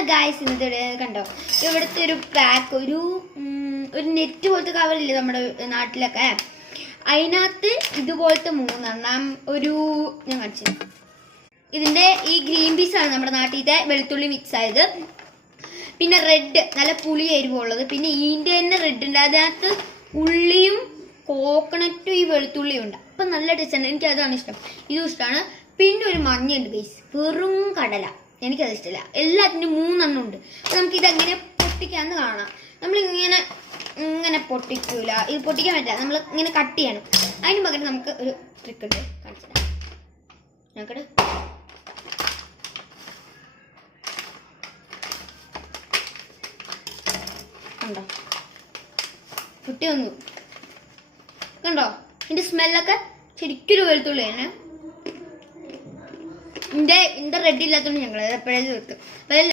Hello guys, ഇന്നത്തെ കണ്ടോ ഇവിടുത്തെ ഒരു പാക്ക്, ഒരു നെറ്റ് പോലത്തെ കവറില്ലേ നമ്മുടെ നാട്ടിലൊക്കെ, അതിനകത്ത് ഇതുപോലത്തെ 3 ഞാൻ കാണിച്ചു. ഇതിന്റെ ഈ ഗ്രീൻ പീസ് ആണ് നമ്മുടെ നാട്ടിലത്തെ വെളുത്തുള്ളി മിക്സ് ആയത്. പിന്നെ റെഡ് നല്ല പുളി എരിവുള്ളത്. പിന്നെ ഇതിന്റെ തന്നെ റെഡ് ഉണ്ട്, അതിനകത്ത് ഉള്ളിയും കോക്കനട്ടും ഈ വെളുത്തുള്ളിയും ഉണ്ട്. അപ്പം നല്ല ടേസ്റ്റ് ആണ്, എനിക്ക് അതാണ് ഇഷ്ടം, ഇതും ഇഷ്ടമാണ്. പിന്നെ ഒരു മഞ്ഞുണ്ട് ഗൈസ്, വെറും കടല, എനിക്കത് ഇഷ്ടമില്ല. എല്ലാത്തിനും 3 ഉണ്ട്. അപ്പം നമുക്കിതെങ്ങനെ പൊട്ടിക്കാമെന്ന് കാണാം. ഇങ്ങനെ പൊട്ടിക്കൂല, ഇത് പൊട്ടിക്കാൻ പറ്റില്ല, നമ്മൾ ഇങ്ങനെ കട്ട് ചെയ്യണം. അതിന് പകരം നമുക്ക് ഒരു ട്രിക്ക് ഉണ്ട്, കാണിച്ചില്ല നോക്കട്ടെ. കണ്ടോ പൊട്ടി വന്നു, കണ്ടോ ഇതിന്റെ സ്മെല്ലൊക്കെ ശരിക്കും വെളുത്തുള്ളിയാണ്. ഇതിന്റെ റെഡ് ഇല്ലാത്തതുകൊണ്ട് ഞങ്ങൾ എപ്പോഴും തീർക്കും.